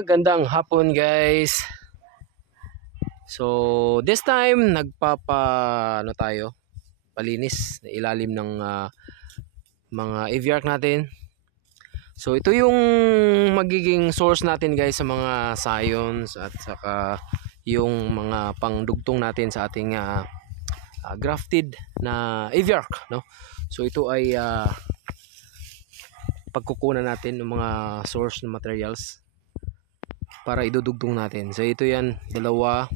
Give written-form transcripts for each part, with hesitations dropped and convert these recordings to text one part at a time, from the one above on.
Magandang hapon guys. So this time tayo palinis na ilalim ng mga aviark natin. So ito yung magiging source natin guys sa mga scions at saka yung mga pangdugtong natin sa ating grafted na aviark, no? So ito ay pagkukunan natin ng mga source na materials para idudugtong natin. So ito yan, dalawa.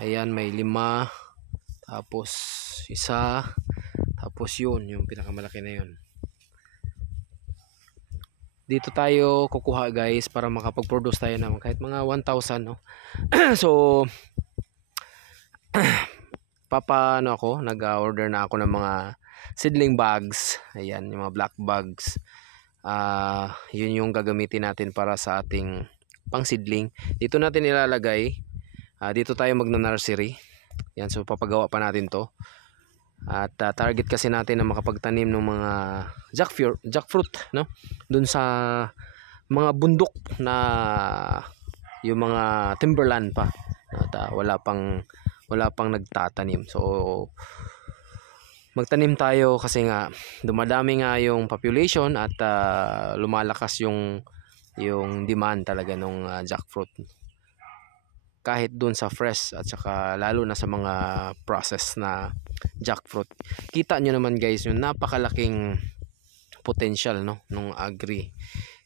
Ayan, may 5. Tapos isa. Tapos yun, yung pinakamalaki na yun. Dito tayo kukuha guys para makapag-produce tayo ng kahit mga 1,000, no? So nag-order na ako ng mga seedling bags. Ayan, yung mga black bags. Yun yung gagamitin natin para sa ating pang seedling. Dito natin ilalagay. Dito tayo magna-nursery. Yan, so papagawa pa natin to. At target kasi natin na makapagtanim ng mga jackfruit, no? Doon sa mga bundok na yung mga timberland pa. At wala pang nagtatanim. So magtanim tayo kasi nga dumadami nga yung population at lumalakas yung demand talaga ng jackfruit, kahit dun sa fresh at saka lalo na sa mga process na jackfruit. Kita nyo naman guys yung napakalaking potential, no, nung agri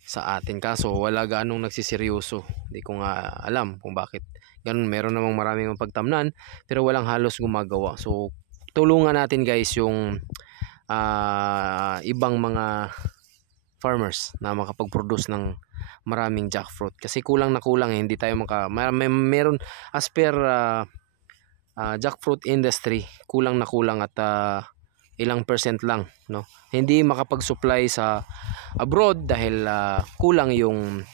sa atin, kaso wala ganong nagsiseryoso. Hindi ko nga alam kung bakit ganun. Meron namang maraming mapagtamnan pero walang halos gumagawa. So tulungan natin guys yung ibang mga farmers na makapag-produce ng maraming jackfruit, kasi kulang na kulang hindi tayo meron as per jackfruit industry, kulang na kulang at ilang percent lang, no? Hindi makapag-supply sa abroad dahil kulang yung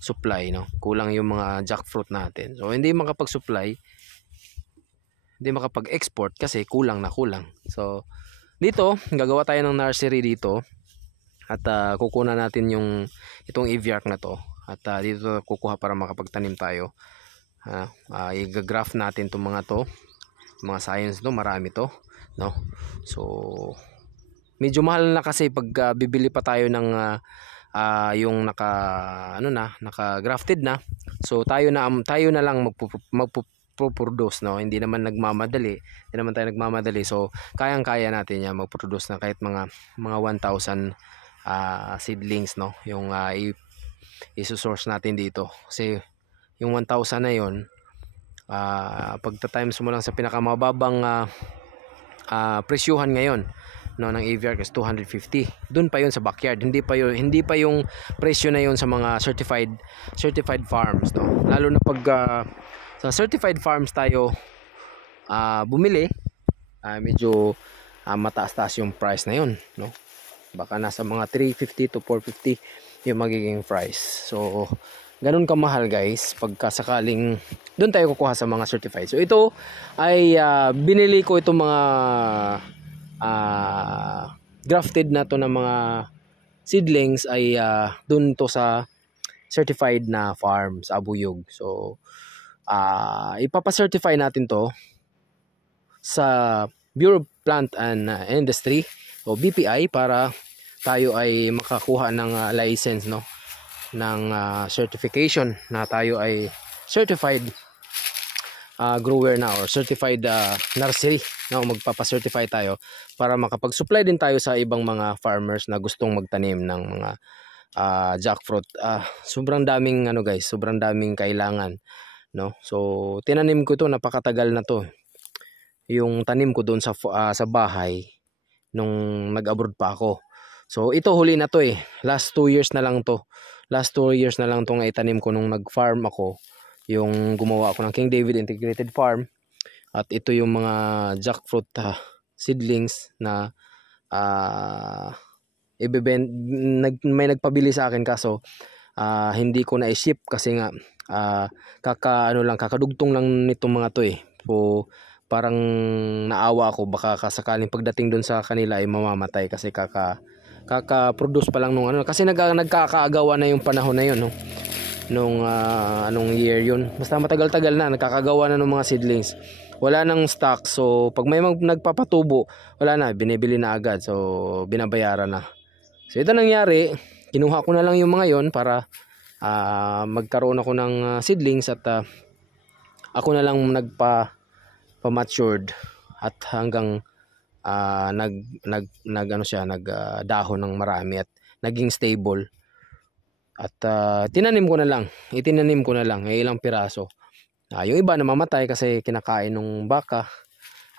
supply, no? Kulang yung mga jackfruit natin. So hindi makapag-supply, hindi makapag-export kasi kulang na kulang. So dito gagawa tayo ng nursery dito. At kukunan natin itong aviark na to. At dito kukuha para makapagtanim tayo. I-graft natin itong mga to. Mga science to, marami to, no? So medyo mahal na kasi pag bibili pa tayo ng yung naka-grafted na. So tayo na lang magpo-produce, no? Hindi naman nagmamadali. Hindi naman tayo nagmamadali. So kayang-kaya natin yan mag-produce na kahit mga 1,000 seedlings, no? Yung i-source natin dito, kasi yung 1,000 na yon pagta-times mo lang sa pinakamababang presyuhan ngayon, no, ng aviark is 250. Doon pa yon sa backyard, hindi pa yung presyo na yon sa mga certified farms, no? Lalo na pag sa certified farms tayo bumili, medyo mataas-taas yung price na yon, no? Baka nasa mga 350 to 450 yung magiging price. So ganun kamahal guys pagka sakaling doon tayo kukuha sa mga certified. So ito ay binili ko itong mga grafted na to na mga seedlings ay doon to sa certified na farm sa Abuyog. So ipapa-certify natin to sa Bureau of Plant and Industry o BPI para tayo ay makakuha ng license, no, ng certification na tayo ay certified grower na or certified nursery, no? Magpapa-certify tayo para makapag-supply din tayo sa ibang mga farmers na gustong magtanim ng mga jackfruit. Sobrang daming guys, sobrang daming kailangan, no? So tinanim ko ito, napakatagal na to. Yung tanim ko doon sa bahay nung nag-abroad pa ako. So ito huli na to last 2 years na lang to. Last 2 years na lang to nga itanim ko nung nag-farm ako. Yung gumawa ako ng King David Integrated Farm. At ito yung mga jackfruit seedlings na may nagpabili sa akin, kaso hindi ko na i-ship kasi nga kakadugtong lang nitong mga to So parang naawa ako, baka kasakaling pagdating doon sa kanila ay mamamatay kasi kaka-produce pa lang nung kasi nagkakaagawa na yung panahon na yun, no? anong year yun. Basta matagal-tagal na, nagkakagawa na ng mga seedlings. Wala nang stock, so pag may nagpapatubo, wala na, binibili na agad, so binabayaran na. So ito nangyari, kinuha ko na lang yung mga yon para magkaroon ako ng seedlings at ako na lang nagpa-matured at hanggang dahon ng marami at naging stable. At itinanim ko na lang ilang piraso. Yung iba namamatay kasi kinakain ng baka.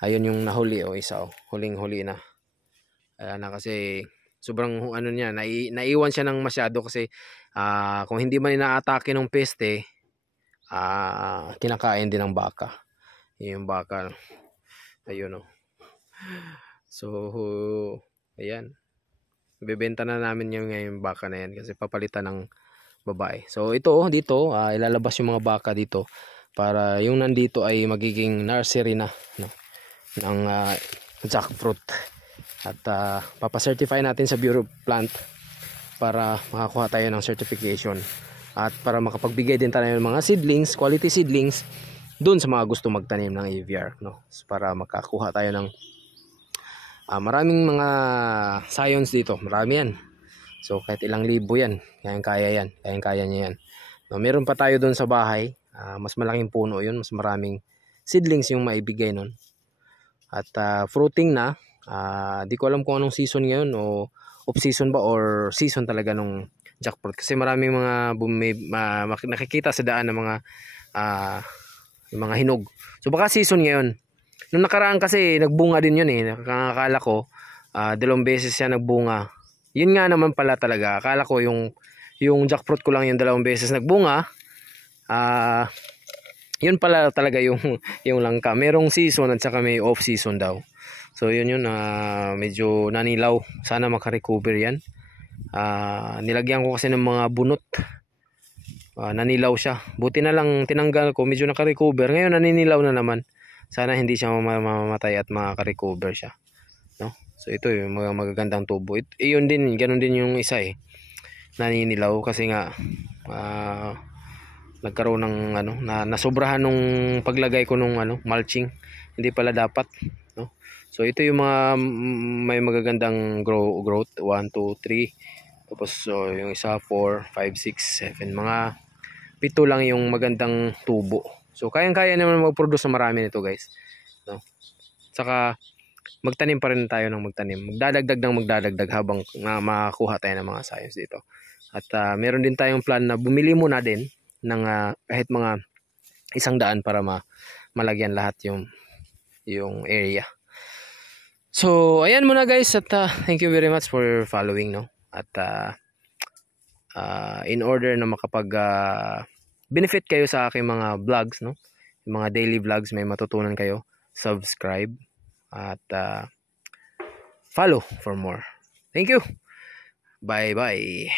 Ayun yung nahuli isa huling-huli na. Na kasi sobrang niya, naiwan siya ng masyado kasi kung hindi man inaatake ng peste, kinakain din ng baka. Yung baka, ayun So ayan, ibebenta na namin yung baka na yan kasi papalitan ng babae. So ito dito, ilalabas yung mga baka dito para yung nandito ay magiging nursery na ng jackfruit. At papacertify natin sa Bureau of Plant para makakuha tayo ng certification at para makapagbigay din tayo ng mga seedlings, quality seedlings doon sa mga gusto magtanim ng aviar, so, para makakuha tayo ng maraming mga science dito. Marami yan, so kahit ilang libo yan, kaya niya yan. Meron pa tayo doon sa bahay, mas malaking puno yun, mas maraming seedlings yung maibigay nun. At fruiting na, di ko alam kung anong season ngayon, o off season ba or season talaga nung jackfruit, kasi maraming mga nakikita sa daan ng mga hinog. So baka season ngayon. Nung nakaraan kasi nagbunga din yun nakakala ko 2 beses siya nagbunga. Yun nga naman pala talaga, akala ko yung jackfruit ko lang yung 2 beses nagbunga. Yun pala talaga yung langka. Merong season at saka may off season daw. So yun medyo nanilaw. Sana makarecover yan. Nilagyan ko kasi ng mga bunot. Nanilaw siya. Buti na lang tinanggal ko, medyo nakarecover. Ngayon naninilaw na naman. Sana hindi siya mamamatay at makarecover siya. So ito yung mga magagandang tubo. Yun din, ganun din yung isa naninilaw kasi nga nagkaroon ng nasobrahan nung paglagay ko nung mulching. Hindi pala dapat, So ito yung mga may magagandang growth, 1, 2, 3. Tapos yung isa 4, 5, 6, 7, mga 7 lang yung magandang tubo. So kayang-kaya naman mag-produce ng marami nito, guys. Saka magtanim pa rin tayo ng magtanim. Magdadagdag habang makakuha tayo ng mga science dito. At meron din tayong plan na bumili muna din ng kahit mga 100 para malagyan lahat yung area. So ayan muna, guys, at thank you very much for following, At in order na makapag benefit kayo sa aking mga vlogs, yung mga daily vlogs, may matutunan kayo, subscribe at follow for more. Thank you. Bye bye.